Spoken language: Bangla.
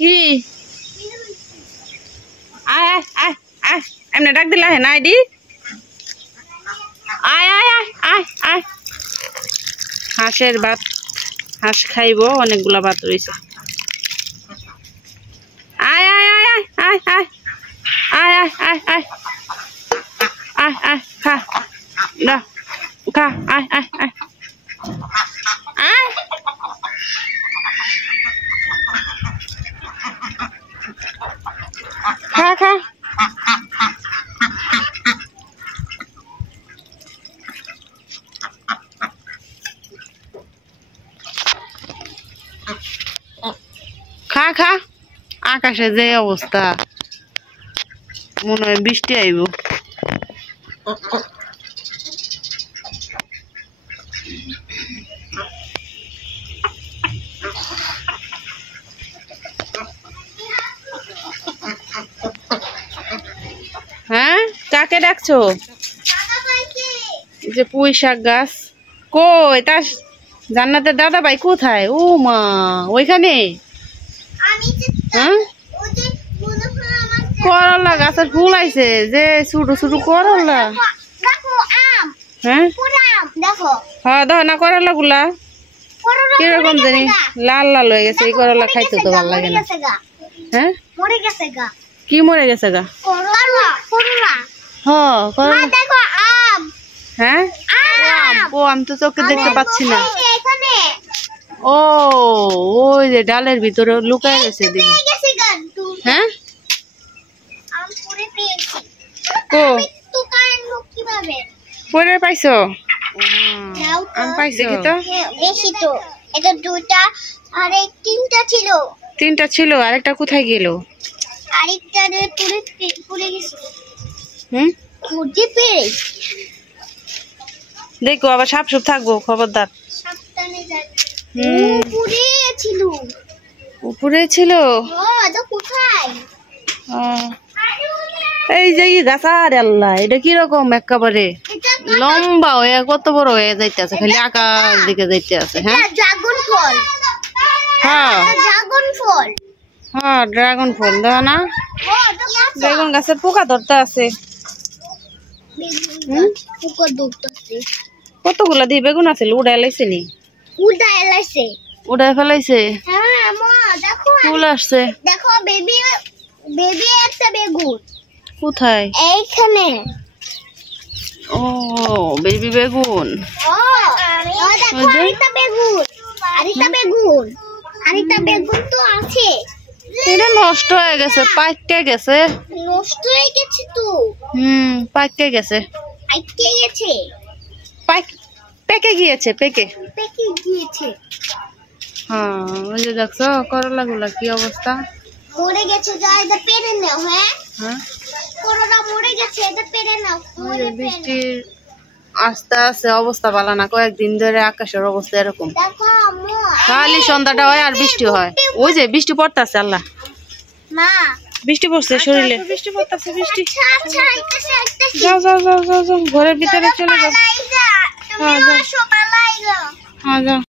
কি আয় আয় আয় আয় এমনি ডাক দিলা হে না আইডি আয় আয় আয় আয় আয় হাঁসের ভাত হাঁস খাইব অনেকগুলা ভাত রয়েছে আয় আয় আয় আয় আয় আয় আয় আয় আয় আয় আয় খা না খা আয় আয় আয় আয় খা খা খা খা আকাশে যে অবস্থা মনে হয় বৃষ্টি আইব হ্যাঁ কাকে ডাকছো যে পুঁই শাক গাছ কই তার জান্নাতের দাদা ভাই কোথায় ও মা ওইখানে হ্যাঁ করলা গাছের ফুল আইছে যে ছোট ছোট করলা হ্যাঁ হ্যাঁ দেখো না করলা গুলা কিরকম জানি লাল লাল হয়ে গেছে এই করলা খাইতে তো ভালো লাগে না হ্যাঁ কি মরে গেছে গা হ্যাঁ ও আমি তো চোখে দেখতে পাচ্ছি না ও ওই যে ডালের ভিতরে লুকায় গেছে হ্যাঁ পরে পাইছো আমি পাইছি দেখি তো এটা দুটা আর তিনটা ছিল তিনটা ছিল আরেকটা কোথায় গেল আরেকটা পুড়ে গেছে হুম খুঁজে পেয়ে দেখো আবার সাপ সুপ থাকবো খবরদার সাবধানে যাবে উপরে ছিল উপরে ছিল এটা কোথায় এই যে গাছার আল্লাহ এটা কিরকম একেবারে লম্বা হয়ে কত বড় হয়ে যাইতেছে খালি আকাশ দিকে যাইতে আছে হ্যাঁ ড্রাগন ফল হ্যাঁ ড্রাগন ফল হ্যাঁ ড্রাগন ফল দাও না বেগুন গাছের পোকা ধরতে আছে পোকা ধরতেছে কতগুলা দিয়ে বেগুন আছে উড়াই লাইছে নি উল্টায় লাইছে উড়াই ফেলাইছে হ্যাঁ মা দেখো ফুল আসছে দেখো বেবি বেবি একটা বেগুন কোথায় এইখানে ও বেবি বেগুন দেখো আরেকটা বেগুন আরেকটা বেগুন আরেকটা বেগুন তো আছে এটা নষ্ট হয়ে গেছে পাইকে গেছে নষ্ট হয়ে গেছে তো পাইকে গেছে পাইকে গেছে পেকে গিয়েছে পেকে পেকে গিয়েছে হ্যাঁ ওই যে দেখছো করলা গুলা কি অবস্থা মরে গেছে যা এটা পেরে নাও হ্যাঁ হ্যাঁ করলা মরে গেছে এটা পেরে নাও বৃষ্টির আস্তে আস্তে অবস্থা ভালো না কয়েকদিন ধরে আকাশের অবস্থা এরকম দেখো আম্মু খালি সন্ধ্যাটা হয় আর বৃষ্টি হয় ওই যে বৃষ্টি পড়তেছে আল্লাহ মা বৃষ্টি পড়ছে শরীরে বৃষ্টি পড়তেছে বৃষ্টি আচ্ছা একটা যাও যাও যাও যাও যাও ঘরের ভিতরে চলে যাও তুমি সবাই যাও হ্যাঁ যাও